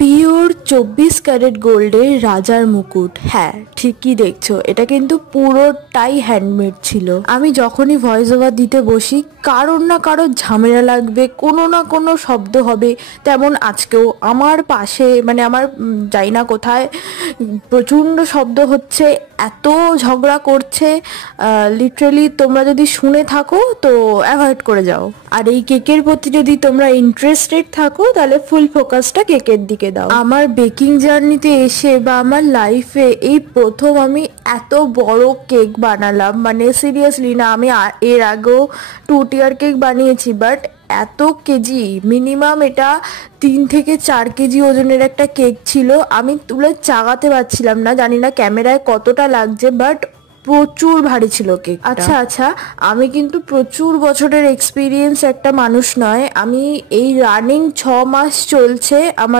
Pure 24 carat গোল্ডের রাজার মুকুট। হ্যাঁ, ঠিকই দেখছো, এটা কিন্তু পুরোটাই হ্যান্ডমেড ছিল। আমি যখনই ভয়েস ওভার দিতে বসি কারোর না কারোর ঝামেলা লাগবে, কোনো না কোনো শব্দ হবে। তেমন আজকেও আমার পাশে মানে আমার যাই না কোথায় প্রচণ্ড শব্দ হচ্ছে, এত ঝগড়া করছে, লিটারালি তোমরা যদি শুনে থাকো তো অ্যাভয়েড করে যাও। আর এই কেকের প্রতি যদি তোমরা ইন্টারেস্টেড থাকো তাহলে ফুল ফোকাসটা কেকের দিকে দাও। আমার বেকিং জার্নিতে এসে বা আমার লাইফে এই প্রথম আমি এত বড় কেক বানালাম, মানে সিরিয়াসলি না, আমি এর আগেও 2 টিয়ার কেক বানিয়েছি, বাট এত কেজি মিনিমাম এটা 3 থেকে 4 কেজি ওজনের একটা কেক ছিল। আমি তুলে চাগাতে পারছিলাম না, জানি না ক্যামেরায় কতটা লাগছে, বাট প্রচুর ভারী ছিল কেক। আচ্ছা, আমি কিন্তু প্রচুর বছরের এক্সপিরিয়েন্স একটা মানুষ নয়, আমি এই রানিং 6 মাস চলছে আমার